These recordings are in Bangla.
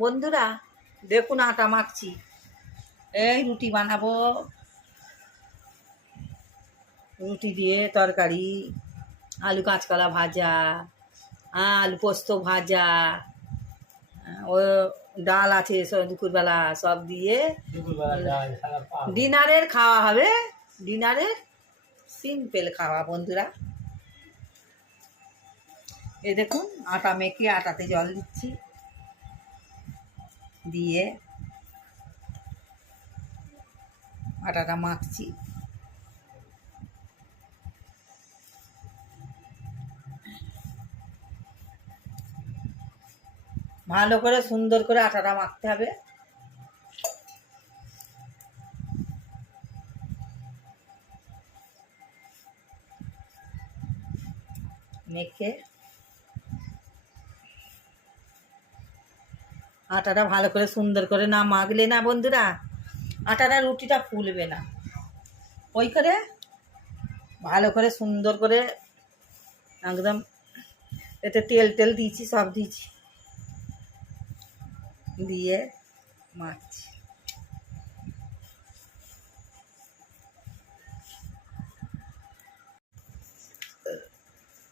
বন্ধুরা দেখুন আটা মাখছি। এই রুটি বানাবো। রুটি দিয়ে তরকারি আলু কাঁচকলা ভাজা আলু পোস্ত ভাজা ও ডাল আছে সব দুপুরবেলা সব দিয়ে ডিনারের খাওয়া হবে। ডিনারের সিম্পল খাওয়া বন্ধুরা। এ দেখুন আটা মেখে আটাতে জল দিচ্ছি। দিয়ে আটাটা মাখছি। ভালো করে সুন্দর করে আটাটা মাখতে হবে। মেখে আটাটা ভালো করে সুন্দর করে না মাখলে না বন্ধুরা? আটাটা রুটিটা ফুলবে না। ওই করে ভালো করে সুন্দর করে একদম এতে তেল তেল দিয়েছি, সব দিয়েছি। দিয়ে মাখছি।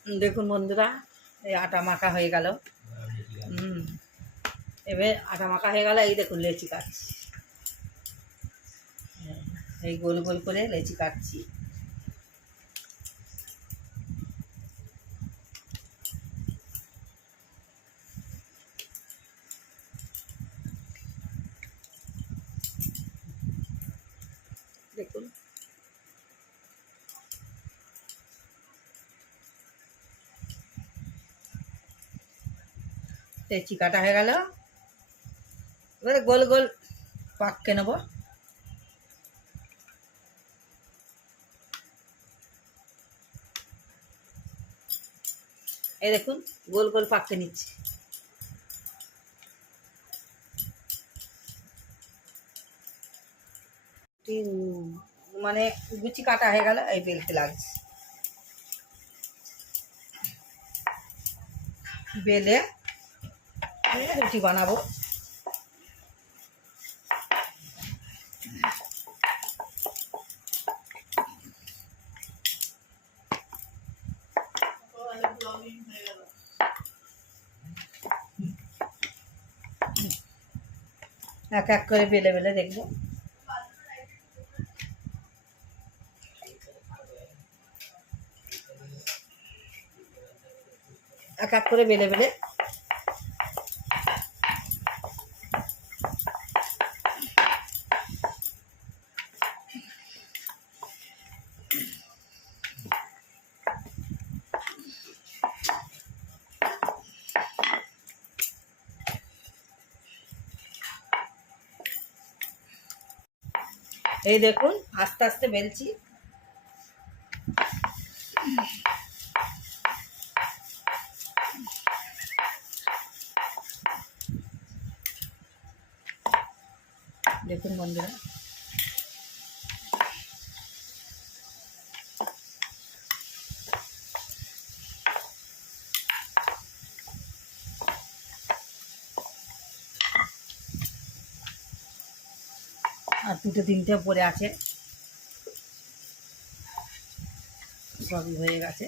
দেখুন বন্ধুরা, এই আটা মাখা হয়ে গেল। এবার আটা মাখা হয়ে গেল, এই দেখুন লেচি কাটছি। এই গোল গোল করে লেচি কাটছি। দেখুন। লেচি কাটা হয়ে গেল। এবারে গোল গোল পাককে নেব। এই দেখুন, গোল গোল পাককে নিচ্ছি। মানে গুচি কাটা হয়ে গেল, এই বেলতে লাগছে। বেলে রুটি বানাবো। এক এক করে বেলে বেলে দেখব। এক এক করে বেলে বেলে এই দেখুন আস্তে আস্তে বেলছি। দেখুন বন্ধুরা আর দুটো তিনটে পরে আছে। সবই হয়ে গেছে।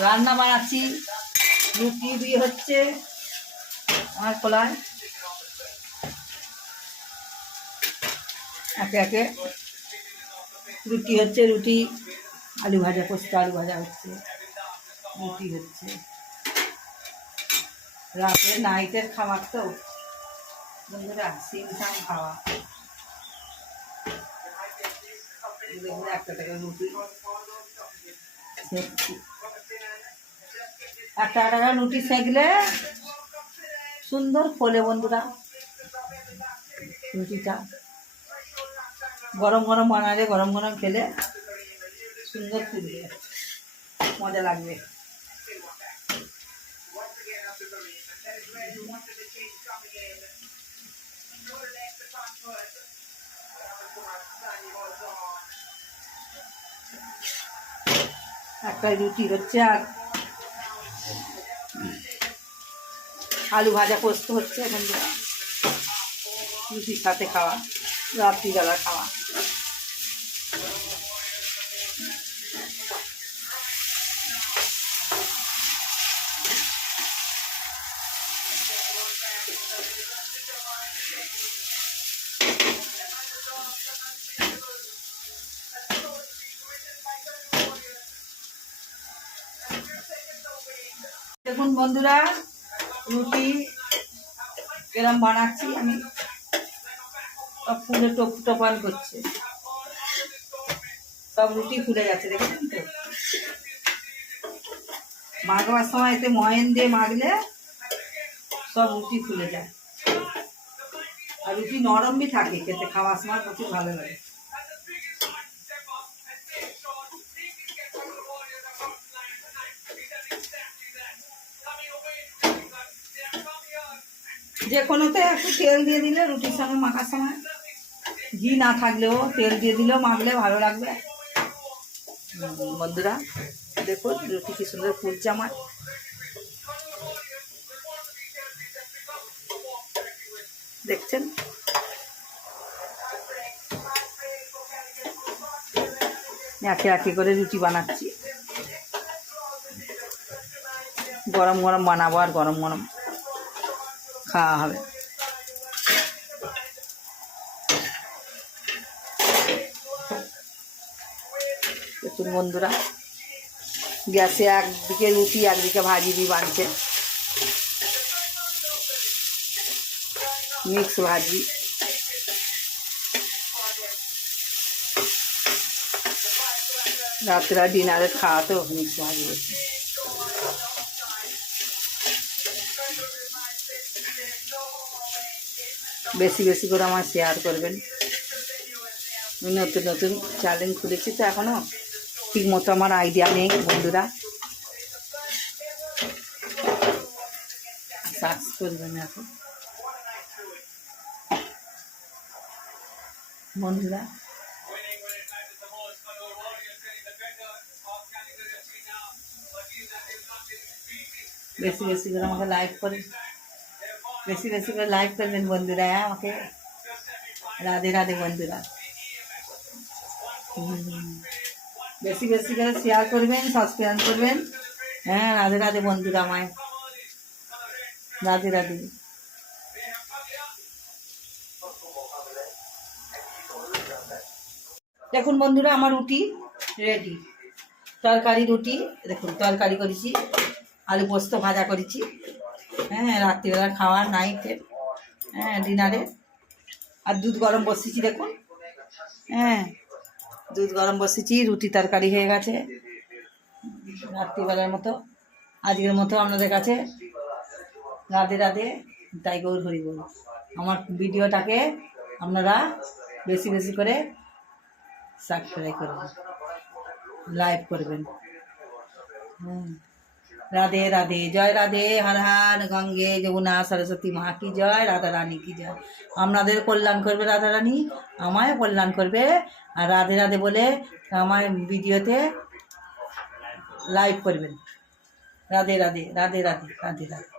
রান্না বানাচ্ছি। রুটি দিয়ে হচ্ছে আমার খোলায় একে একে রুটি হচ্ছে রুটি, আলু ভাজা, পোস্ত আলু ভাজা হচ্ছে, রুটি হচ্ছে। রাতের নাইটের খাবার তো বন্ধুরা খাওয়া। একটা টাকা রুটি। একটা টাকা রুটি সেকলে সুন্দর ফোলে বন্ধুরা রুটিটা। গরম গরম বানালে, গরম গরম খেলে সুন্দর ফুলবে মজা লাগবে। একটা রুটি হচ্ছে আর আলু ভাজা পোস্ত হচ্ছে এখন রুটির সাথে খাওয়া রাত্রিবেলা খাওয়া। দেখুন বন্ধুরা রুটি এরম বানাচ্ছি আমি। সব ফুলে টপ, টপাল করছে। সব রুটি ফুলে যাচ্ছে, দেখেছেন তো? মাখবার সময় এতে ময়ন দিয়ে মাখলে সব রুটি ফুলে যায়। আর রুটি নরমই থাকে খেতে, খাওয়ার সময় প্রচুর ভালো লাগে। যে কোনোতে একটু তেল দিয়ে দিলে রুটির সঙ্গে মাখার সময়। ঘি না থাকলেও তেল দিয়ে দিলেও মাখলে ভালো লাগবে। বন্ধুরা, দেখো রুটি কি সুন্দর ফুলছে আমার। দেখছেন? একে একে করে রুটি বানাচ্ছি। গরম গরম বানাবো আর গরম গরম। খাওয়া হবে। দেখুন বন্ধুরা, গ্যাসে একদিকে রুটি, একদিকে ভাজি দিয়ে বানছে। মিক্স ভাজি। রাত্রে ডিনারে খাওয়া তো মিক্স ভাজি বেশি বেশি বেশি করে আমার শেয়ার করবেন। আমি নতুন নতুন চ্যালেঞ্জ খুলেছি তো এখনও ঠিক মতো আমার আইডিয়া নেই, বন্ধুরা। বন্ধুরা। বেশি বেশি করে আমাকে লাইক করে। বেশি বেশি করে লাইক করবেন বন্ধুরা হ্যাঁ আমাকে রাধে রাধে বন্ধুরা। বেশি বেশি করে শেয়ার করবেন সাবস্ক্রাইব করবেন। হ্যাঁ রাধে রাধে বন্ধুরা আমায়। রাধে রাধে। দেখুন বন্ধুরা, আমার রুটি রেডি তরকারি রুটি, দেখুন, তরকারি করেছি, আলু পোস্ত ভাজা করেছি। হ্যাঁ রাত্রিবেলা খাওয়ার নাইটে হ্যাঁ ডিনারে আর দুধ গরম বসিয়েছি, দেখুন। হ্যাঁ দুধ গরম বসিয়েছি, রুটি তরকারি হয়ে গেছে। রাত্রিবেলার মতো, আজকের মতো আপনাদের কাছে রাধে রাধে, তাই গৌর হরি বল। আমার ভিডিওটাকে আপনারা বেশি বেশি করে সাবস্ক্রাইব করবেন লাইভ করবেন। হুম রাধে রাধে, জয় রাধে, হর হর, গঙ্গে, যমুনা, সরস্বতী মা কি জয়, রাধা রানী কি জয়। আপনাদের কল্যাণ করবে রাধা রানী, আমায় কল্যাণ করবে। আর রাধে রাধে বলে আমার ভিডিওতে লাইক করবেন। রাধে রাধে রাধে রাধে রাধে রাধে।